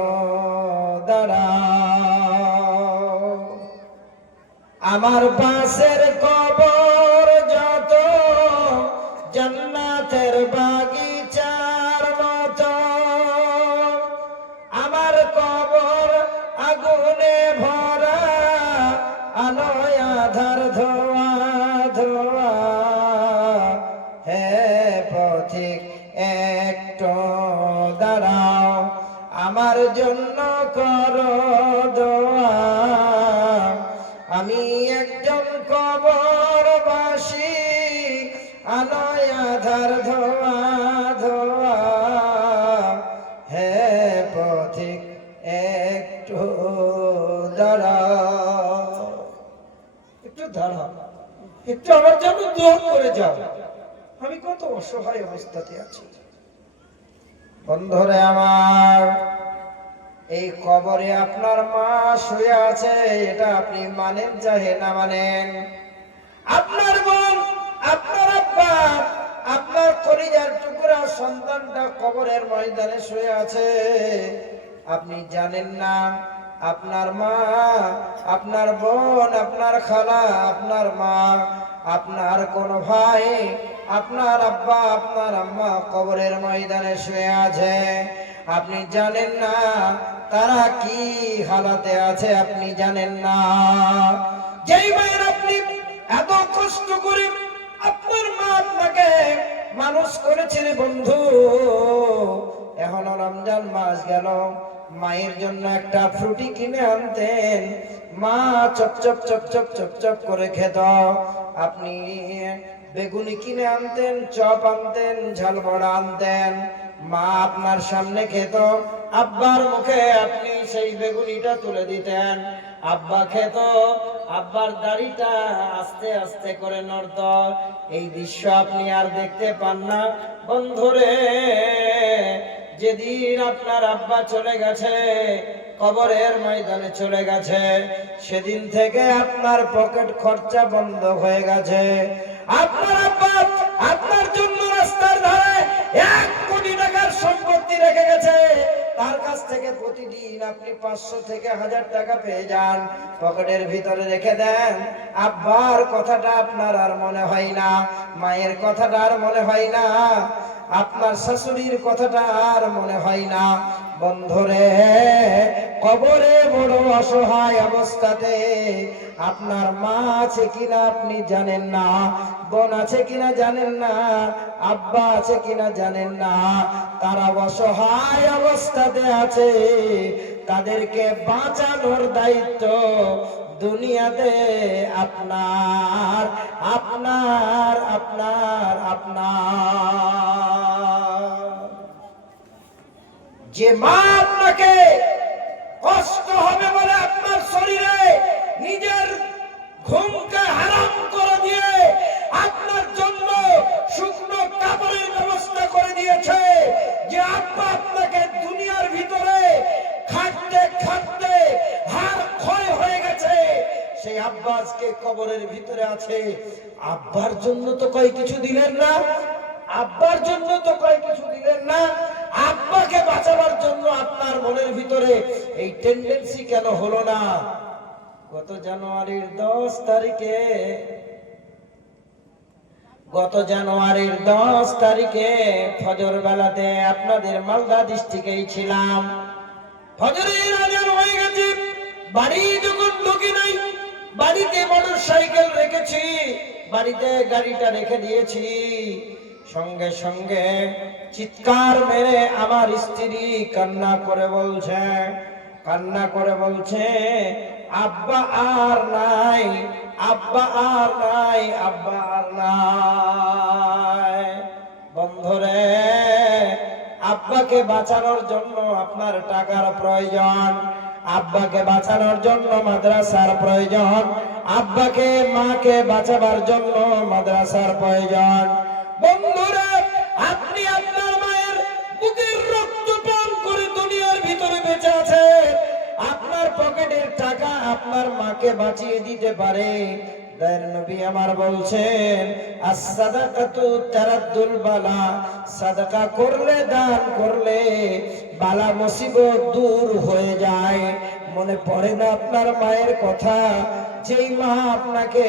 দাঁড়াও, আমার পাশের কবর যত জান্নাতের বাগিচার মতো, আমার কবর আগুনে ভরা, আলোয় আধার ধোয়া ধোয়া। হে পথিক একটু দাঁড়াও, আমার জন্য করো দোয়া, আমি একজন কবরবাসী, আলোয় আধার ধোয়া ধোয়া। হে পথিক একটু দাঁড়াও, একটু দাঁড়াও, একটু আমার জন্য দোয়া করে যাও, আমি কত অসহায় অবস্থাতে আছি। বন্ধুরে আমার, এই কবরে আপনার মা শুয়ে আছে, এটা আপনি মানেন চাহে না মানেন। আপনার বোন, আপনার আব্বা, আপনার কলিজার টুকরা সন্তানটা কবরের ময়দানে শুয়ে আছে, আপনি জানেন না আপনার মা, আপনার বোন, আপনার খালা, আপনার মা, আপনার কোন ভাই, আপনার আব্বা, আপনার আম্মা কবরের ময়দানে শুয়ে আছে। আপনি জানেন না তারা কি হালাতে আছে, আপনি জানেন না। যেই মায়ের আপনি এত কষ্ট করে আপনার মা আপনাকে মানুষ করেছিল বন্ধু, এখনো রমজান মাস গেল, মায়ের জন্য একটা ফ্রুটি কিনে আনতেন, মা চপচপ চপচপ চপচপ করে খেত। আপনি বেগুনি কিনে আনতেন, চপ আনতেন, ঝাল বড়া আনতেন, মা আপনার সামনে খেত, আব্বার মুখে আপনি সেই বেগুনিটা তুলে দিতেন, আব্বা খেত, আব্বার দাড়িটা আস্তে আস্তে করে নড়ত। এই দৃশ্য আপনি আর দেখতে পান না বন্ধুরে। যেদিন আপনার আব্বা চলে গেছে, কবরের ময়দানে চলে গেছে, সেদিন থেকে আপনার পকেট খরচা বন্ধ হয়ে গেছে। আপনার আব্বা আপনার জন্য রাস্তার ধারে 1 কোটি টাকার সম্পত্তি রেখে গেছে, তার কাছ থেকে প্রতিদিন আপনি 500 থেকে 1000 টাকা পেয়ে যান, পকেটের ভিতরে রেখে দেন। আব্বার কথাটা আপনার আর মনে হয় না, মায়ের কথাটা আর মনে হয় না, আপনার শাশুড়ির কথাটা আর মনে হয় না। বন্ধুরে, কবরে বড় অসহায় অবস্থাতে আপনার মা আছে কিনা আপনি জানেন না, বোন আছে কিনা জানেন না, আব্বা আছে কিনা জানেন না, তারা অসহায় অবস্থাতে আছে। তাদেরকে বাঁচানোর দায়িত্ব দুনিয়াতে আপনার আপনার আপনার আপনার। যে মা আপনাকে কষ্ট হবে বলে আপনার শরীরে নিজের ঘুমকে হারাম করে দিয়ে আপনার জন্য শুকনো কাপড়ের ব্যবস্থা করে দিয়েছে, যে আব্বা আপনাকে দুনিয়ার ভিতরে খাটতে খাটতে হাড় ক্ষয় হয়ে গেছে, সেই আব্বা আজকে কবরের ভিতরে আছে। আব্বার জন্য তো কয় কিছু দিলেন না, আব্বার জন্য তো কয় কিছু দিলেন না, আব্বাকে বাঁচাবার জন্য আপনার মনের ভিতরে এই টেন্ডেন্সি কেন হলো না? গত জানুয়ারির 10 তারিখে ফজর বেলাতে আপনাদের মালদা ডিস্ট্রিক্টেই ছিলাম। ফজরের আজান হয়ে গেছে, বাড়ি যখন ঢুকি নাই, বাড়িতে মোটরসাইকেল রেখেছি, বাড়িতে গাড়িটা রেখে দিয়েছি, সঙ্গে সঙ্গে চিৎকার মেরে আমার স্ত্রী কান্না করে বলছে আব্বা আর নাই, আব্বা আর নাই, আব্বা আর নাই। বন্ধুরে, আব্বাকে বাঁচানোর জন্য আপনার টাকার প্রয়োজন, আব্বাকে বাঁচানোর জন্য মাদ্রাসার প্রয়োজন, আব্বাকে মাকে বাঁচাবার জন্য মাদ্রাসার প্রয়োজন। বন্ধুরা, আপনি আপনার মায়ের বুকের রক্ত পান করে দুনিয়ার ভিতরে বেঁচে আছেন, আপনার পকেটের টাকা আপনার মাকে বাঁচিয়ে দিতে পারে। দয়ার নবী আমার বলছেন, as-সাদাকাতু তারাদ্দুল বালা, সাদাকা করলে, দান করলে বালা মুসিবত দূর হয়ে যায়। মনে পড়ে না আপনার মায়ের কথা, যেই মা আপনাকে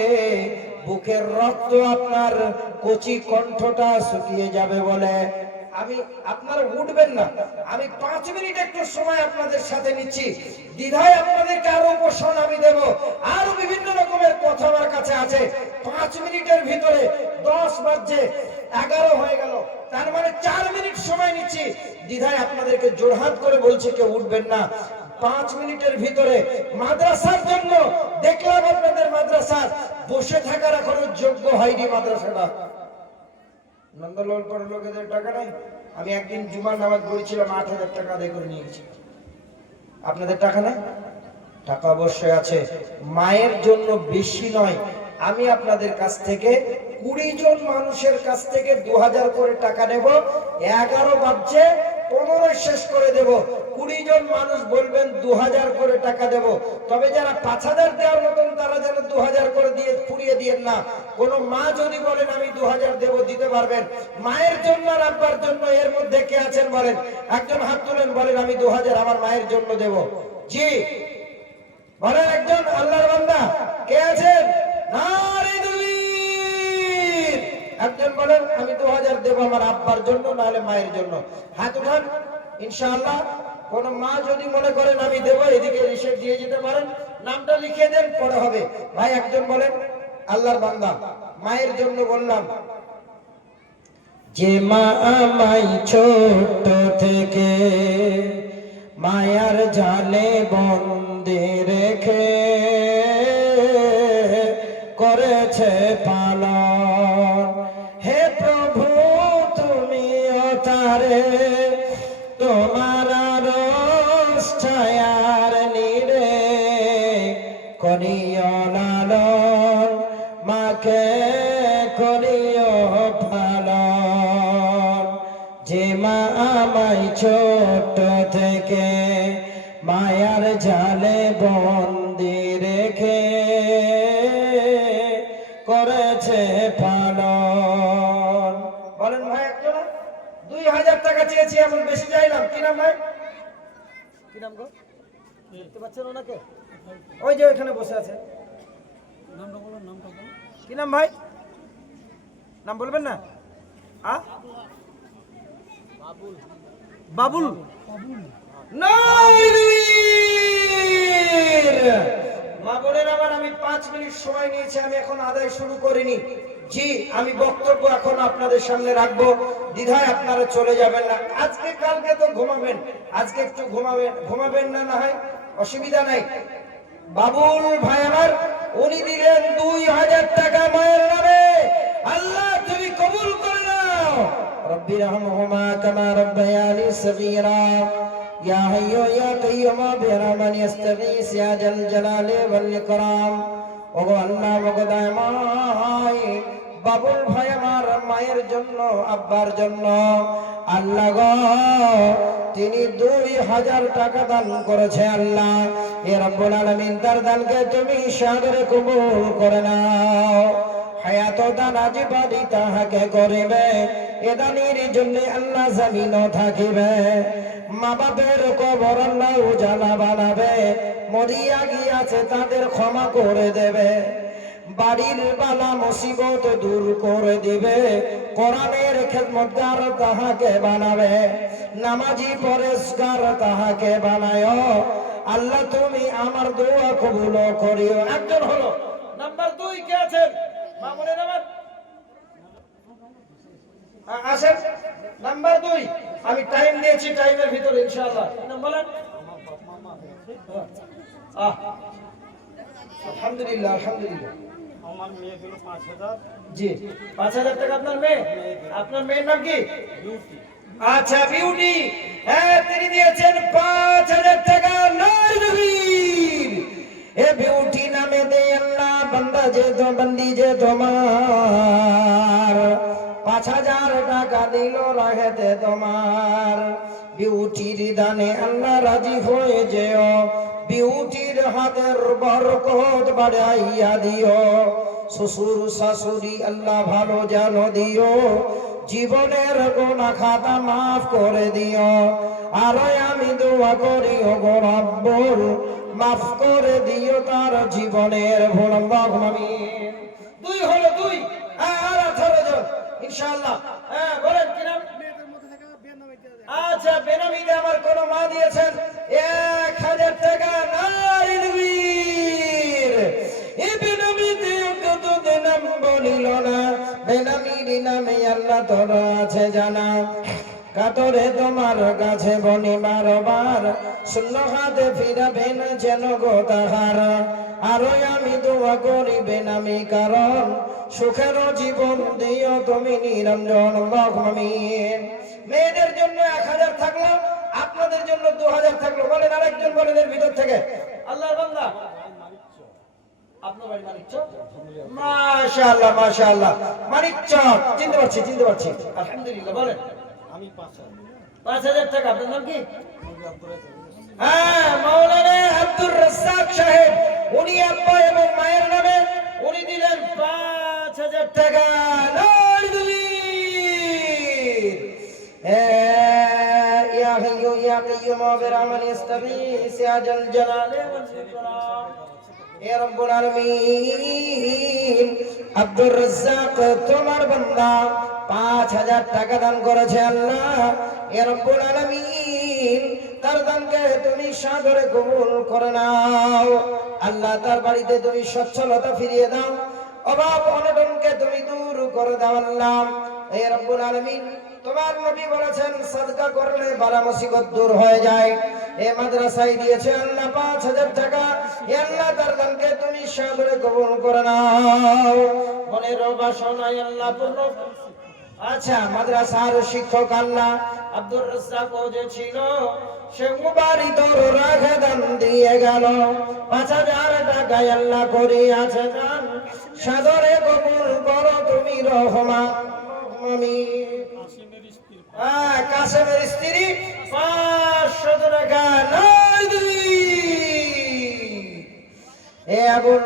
বুকের রক্ত আপনার কচি কণ্ঠটা শুকিয়ে যাবে বলে। আমি আপনারা উঠবেন না, আমি 5 মিনিট একটু সময় আপনাদের সাথে নিচ্ছি, দ্বিধায় আপনাদেরকে আরো উপশম আমি দেব, আরো বিভিন্ন রকমের কথা আমার কাছে আছে। 5 মিনিটের ভিতরে 10 বাজে 11 হয়ে গেল, তার মানে 4 মিনিট সময় নিচ্ছি, দ্বিধায় আপনাদেরকে জোরহাত করে বলছি কেউ উঠবেন না। 5 মিনিটের ভিতরে মাদ্রাসার জন্য দেখলাম আপনাদের মাদ্রাসার বসে থাকার এখনো যোগ্য হয়নি মাদ্রাসাটা। নন্দলাল পাড়ার লোকেদের টাকা নাই। আমি একদিন জুমার নামাজ পড়েছিলাম, 8000 টাকা আদায় করে নিয়েছি। আপনাদের টাকা নাই? টাকা অবশ্যই আছে। মায়ের জন্য বেশি নয়, আমি আপনাদের কাছ থেকে 20 জন মানুষের কাছ থেকে 2000 করে টাকা নেব। 11 বাজছে, 15 শেষ করে দেব। 20 জন মানুষ বলবেন 2000 করে টাকা দেব, তবে যারা 5000 দেওয়ার মতন তারা যেন 2000 করে দিয়ে ফুরিয়ে দিয়েন না। কোন মা যদি বলেন আমি 2000 দেব, দিতে পারবেন। মায়ের জন্য আর আব্বার জন্য এর মধ্যে কে আছেন বলেন? একজন হাত তুলেন, বলেন আমি 2000 আমার মায়ের জন্য দেব। জি বলেন, একজন আল্লাহর বান্দা কে আছেন? নারে তাকবীর। একজন বলেন আমি 2000 দেব আমার আব্বার জন্য, নাহলে মায়ের জন্য। হাত উঠান ইনশাআল্লাহ। কোন মা যদি মনে করেন আমি দেব, এদিকে এসে দিয়ে যেতে পারেন, নামটা লিখে দেন, পরে হবে। ভাই একজন বলেন আল্লাহর বান্দা মায়ের জন্য বললাম। যে মা আমায় ছোট থেকে মায়ার জালে বন্দী রেখে করেছে পালন, হে প্রভু তুমিও তারে তোমার ছায়ার নিরে করিও লালন, মাকে করিও পালন। যে মা আমায় ছোট থেকে মায়ার জালে বন্দী রেখে করেছে পালন। বলেন ভাই একজন 2000 টাকা চেয়েছি, এমন বেশি চাইলাম। কি নাম ভাই? কি নাম গো? দেখতে পাচ্ছেন ওনাকে? ওই যে ওইখানে বসে আছে। নামটা বলুন, নামটা বলুন। কি নাম ভাই? নাম বলবেন না? বাবুল। বাবুল। মা বোনের আমার, আমি 5 মিনিট সময় নিয়েছি, আমি এখন আদায় শুরু করিনি। জি আমি বক্তব্য এখন আপনাদের সামনে রাখবো, দ্বিধায় আপনারা চলে যাবেন না। আজকে কালকে তো ঘুমাবেন, আজকে একটু ঘুমাবেন না, না হয় অসুবিধা নাই। বাবুল ভাই আমার, উনি দিলেন 2000 টাকা মায়ের নামে। আল্লাহ তুমি কবুল করে নাও। রব্বি রহমহুমা কামা রব্বায়ানি সগীরা। ইয়া হাইয়্যু ইয়া কাইয়্যুম বিরহমান ইস্তাগীস ইয়া জাল জালালি ওয়াল ইকরাম। ওগো আল্লাহ, ওগো দয়াময়, বাবুল ভাই আমার মায়ের জন্য, আব্বার জন্য আল্লাহ গো তিনি 2000 টাকা দান করেছে। আল্লাহ এ রব্বুল আলামিন তার দানকে তুমি সাদরে কবুল করে নাও। হায়াত দান আজিবাদি তাহাকে করিবে, এ দানের জন্য আল্লাহ জামিনও থাকিবে। মা বাপের কবর আল্লাহ উজালা বানাবে, মরিয়া গিয়াছে তাদের ক্ষমা করে দেবে। বাড়ির বালা মুসিবত দূর করে দিবে, কোরআনের খেদমতগার তাহাকে বানাবে, নামাজি পরেশগার তাহাকে বানায়। আল্লাহ তুমি আমার দোয়া কবুল করিও। একজন হলো নাম্বার 2 কে আছেন? মামুনের নাম আসেন। নাম্বার 2 আমি টাইম দিয়েছি, টাইমের ভিতরে ইনশাআল্লাহ। নাম বলেন। আলহামদুলিল্লাহ, আলহামদুলিল্লাহ। আমার মেয়ে দিল 5000। জি 5000 টাকা আপনার মেয়ে। আপনার মেয়ের নাম কি? বিউটি। আচ্ছা বিউটি, হ্যাঁ তিনি দিয়েছেন 5000 টাকা। নবীর এ বিউটি নামে দে আল্লাহ, বান্দা যে তো বন্দি যে তোমার 5000 টাকা দিল রাখতে তোমার। বিউটির দানে আল্লাহ রাজি হয়ে যেও, বিউটির হাতের বরকত বাড়াইয়া দিও। শ্বশুর শাশুড়ি আল্লাহ ভালো জানো দিও, জীবনের গুনাহ খাতা মাফ করে দিও। আর আমি দোয়া করি ওগো রব্বুল মাফ করে দিও তার জীবনের ভুল। আমিন। 2 হলো 2 আর 18 জন ইনশাআল্লাহ। হ্যাঁ বলেন কি নাম? আচ্ছা বেনামিতে আমার কোন মা দিয়েছেন 1000 টাকা। নারীর এই বেনামিতে কত নাম বলিল না, বেনামির নামে আল্লাহ তোর আছে জানা। কাতরে তোমার কাছে বনি বারবার, শূন্য হাতে ফিরাবেন যেন গো তাহার। আরো আমি দোয়া করি বেনামি কারণ, সুখের জীবন দিও তুমি নিরঞ্জন। আমিন। মেয়েদের জন্য 1000 থাকলো, আপনাদের জন্য 2000 থাকলো। বলেন আরেকজন বলেন এর ভিতর থেকে। আল্লাহর বান্দা আপনার বাড়ি মানিকচক? মাশাআল্লাহ, মাশাআল্লাহ। মানিকচক চিনতে পারছি, চিনতে পারছি। আলহামদুলিল্লাহ। বলেন। আমি 5000। 5000 টাকা। আপনার নাম কি? হ্যাঁ, মাওলানা আব্দুর রাজ্জাক সাহেব, উনি আব্বা এবং মায়ের নামে উনি দিলেন 5,000 টাকা। ইয়া হাইয়ু ইয়া কাইয়্যুম বিরহমাতিকা ইস্তাগীস ইয়া জাল জালালি ওয়াল ইকরাম। এ রব্বুল আলামিন, আব্দুর রাজ্জাক তোমার বান্দা 5,000 টাকা দান করেছে আল্লাহ। এ রব্বুল আলামিন, তার দানকে তুমি সাদরে কবুল করে নাও আল্লাহ। তার বাড়িতে তুমি সচ্ছলতা ফিরিয়ে দাও, অভাব অনটনকে তুমি দূর করে দাও আল্লাহ। এ রব্বুল আলামিন, তোমার নবী বলেছেন সাদকা করলে বালা মুসিবত দূর হয়ে যায়। এই মাদ্রাসায় দিয়েছে আল্লাহ 5,000 টাকা। হে আল্লাহ, তার দানকে তুমি সাদরে কবুল করে নাও। মনের বাসনায় আল্লাহ পূর্ণ। আচ্ছা, মাদ্রাসার শিক্ষক আল্লাহ আব্দুর রাজ্জাক যে ছিল, সে মুবারিত রাখে দান দিয়ে গেল 5,000 টাকা আল্লাহ করিয়াছে দান, সাদরে কবুল করো তুমি রহমান। কাসেমের স্ত্রী 500 টাকা। এ আবুল